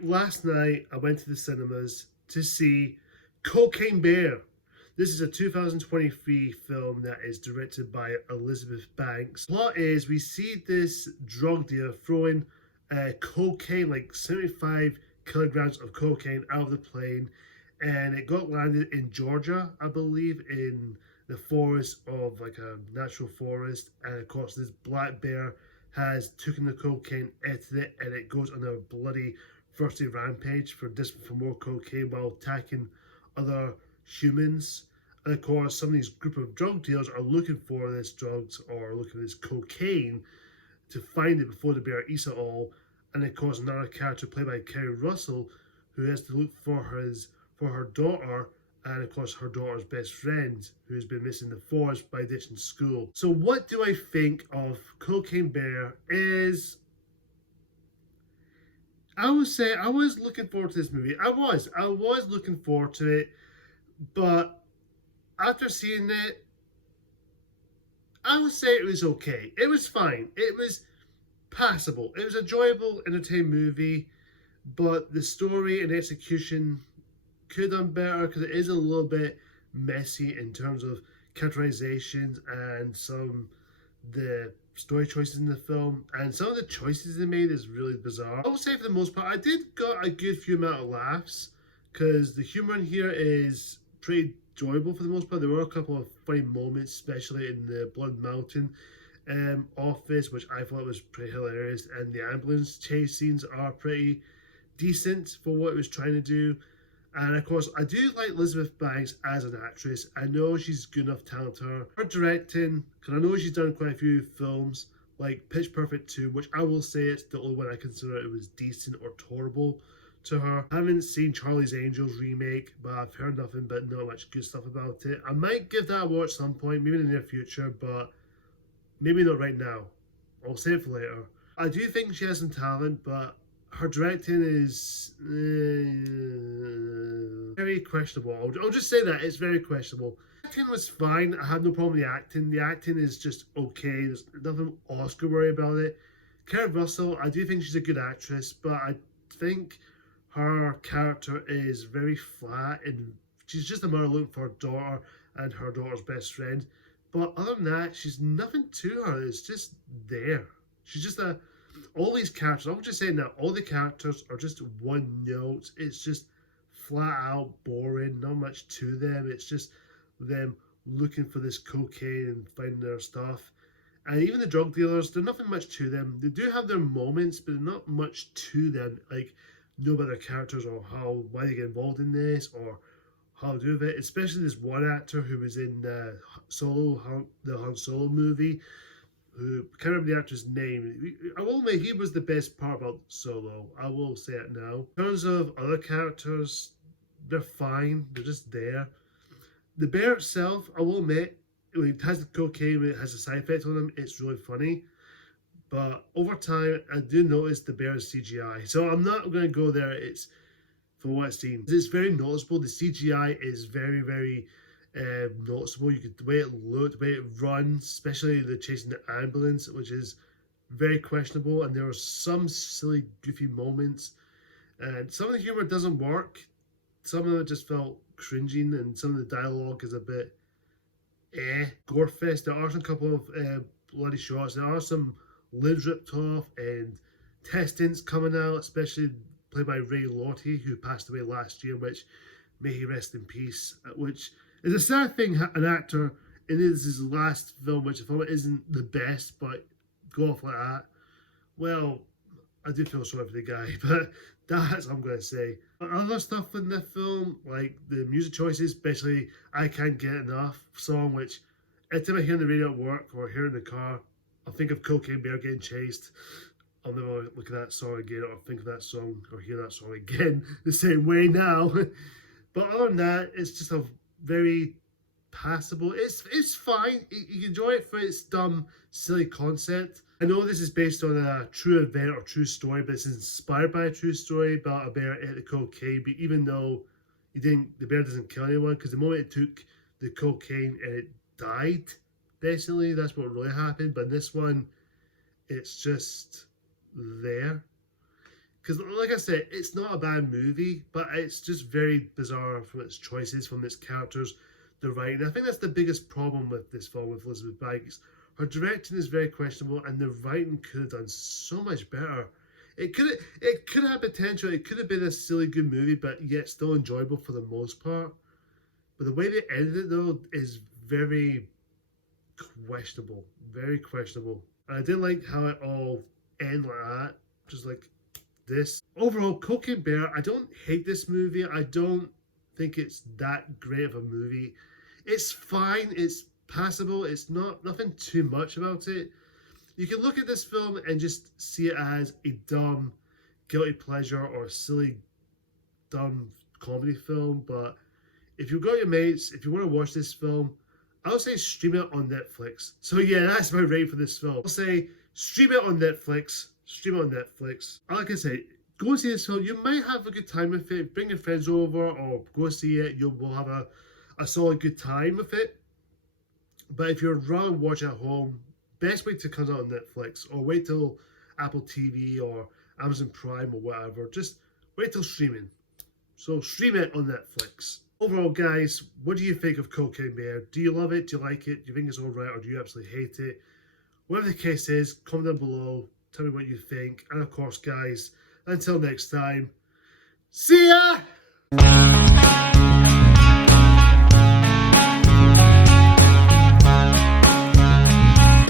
Last night, I went to the cinemas to see Cocaine Bear. This is a 2023 film that is directed by Elizabeth Banks. Plot is we see this drug dealer throwing cocaine, like 75 kilograms of cocaine, out of the plane, and it got landed in Georgia, I believe, in the forest of like a natural forest. And of course, this black bear has taken the cocaine, eaten it, and it goes on a bloody thirsty rampage for more cocaine while attacking other humans. And of course, some of these group of drug dealers are looking for this drugs or looking for this cocaine to find it before the bear eats it all. And of course, another character played by Kerry Russell, who has to look for her daughter, and of course her daughter's best friend, who's been missing in the forest by ditching school. So what do I think of Cocaine Bear is, I would say I was looking forward to this movie. I was looking forward to it, but after seeing it, I would say it was okay. It was fine. It was passable. It was an enjoyable, entertaining movie, but the story and execution could have done better because it is a little bit messy in terms of characterizations and some the story choices in the film, and some of the choices they made is really bizarre. I would say for the most part, I did got a good few amount of laughs because the humor in here is pretty enjoyable for the most part. There were a couple of funny moments, especially in the Blood Mountain office, which I thought was pretty hilarious, and the ambulance chase scenes are pretty decent for what it was trying to do. And of course, I do like Elizabeth Banks as an actress. I know she's good enough talent to her. Her directing, because I know she's done quite a few films, like Pitch Perfect 2, which I will say it's the only one I consider it was decent or tolerable to her. I haven't seen Charlie's Angels remake, but I've heard nothing but not much good stuff about it. I might give that a watch some point, maybe in the near future, but maybe not right now. I'll save it for later. I do think she has some talent, but her directing is very questionable. I'll just say that it's very questionable. Acting was fine. I had no problem with the acting. The acting is just okay. There's nothing Oscar worry about it. Kerry Russell, I do think she's a good actress, but I think her character is very flat, and she's just a mother looking for her daughter and her daughter's best friend. But other than that, she's nothing to her. It's just there. She's just all these characters, I'm just saying that all the characters are just one note. It's just flat out boring, not much to them. It's just them looking for this cocaine and finding their stuff. And even the drug dealers, there's nothing much to them. They do have their moments, but not much to them. Like, know about their characters or why they get involved in this or how to do with it. Especially this one actor who was in the Han Solo movie, who I can't remember the actor's name. I will admit he was the best part about Solo. I will say it now. In terms of other characters, they're fine. They're just there. The bear itself, I will admit, when it has the cocaine, when it has a side effect on him, it's really funny. But over time, I do notice the bear is CGI. So I'm not going to go there. It's for what I've seen. It's very noticeable. The CGI is very, very noticeable. You could the way it looked, the way it runs, especially the chasing the ambulance, which is very questionable. And there were some silly, goofy moments, and some of the humor doesn't work. Some of it just felt cringing, and some of the dialogue is a bit Gorefest. There are some couple of bloody shots. There are some lids ripped off and testings coming out, especially played by Ray Lottie, who passed away last year, which may he rest in peace. Which is a sad thing, an actor, and this is his last film, which I thought isn't the best, but go off like that. Well, I do feel sorry for the guy, but that's what I'm going to say. Other stuff in the film, like the music choices, especially I Can't Get Enough song, which every time I hear on the radio at work or hear in the car, I'll think of Cocaine Bear getting chased. I'll never look at that song again or think of that song or hear that song again the same way now. But other than that, it's just a very passable. It's fine. You can enjoy it for its dumb, silly concept. I know this is based on a true event or true story, but it's inspired by a true story about a bear that ate the cocaine. But even though the bear doesn't kill anyone, because the moment it took the cocaine and it died, basically that's what really happened. But in this one, it's just there. Because, like I said, it's not a bad movie, but it's just very bizarre from its choices, from its characters, the writing. I think that's the biggest problem with this film with Elizabeth Banks. Her directing is very questionable, and the writing could have done so much better. It could have potential. It could have been a silly good movie, but yet still enjoyable for the most part. But the way they edited it though is very questionable, very questionable. And I didn't like how it all ended like that, just like this. Overall, Cocainebear, I don't hate this movie. I don't think it's that great of a movie. It's fine. It's passable. It's not nothing too much about it. You can look at this film and just see it as a dumb, guilty pleasure or a silly, dumb comedy film. But if you've got your mates, if you want to watch this film, I'll say stream it on Netflix. So yeah, that's my rating for this film. I'll say stream it on Netflix. Stream it on Netflix. Like I say, go and see this film. You might have a good time with it. Bring your friends over or go see it. You will have a solid good time with it. But if you're rather watch at home, best way to come out on Netflix or wait till Apple TV or Amazon Prime or whatever. Just wait till streaming. So stream it on Netflix. Overall, guys, what do you think of Cocainebear? Do you love it? Do you like it? Do you think it's alright or do you absolutely hate it? Whatever the case is, comment down below. Tell me what you think. And of course, guys, until next time, see ya!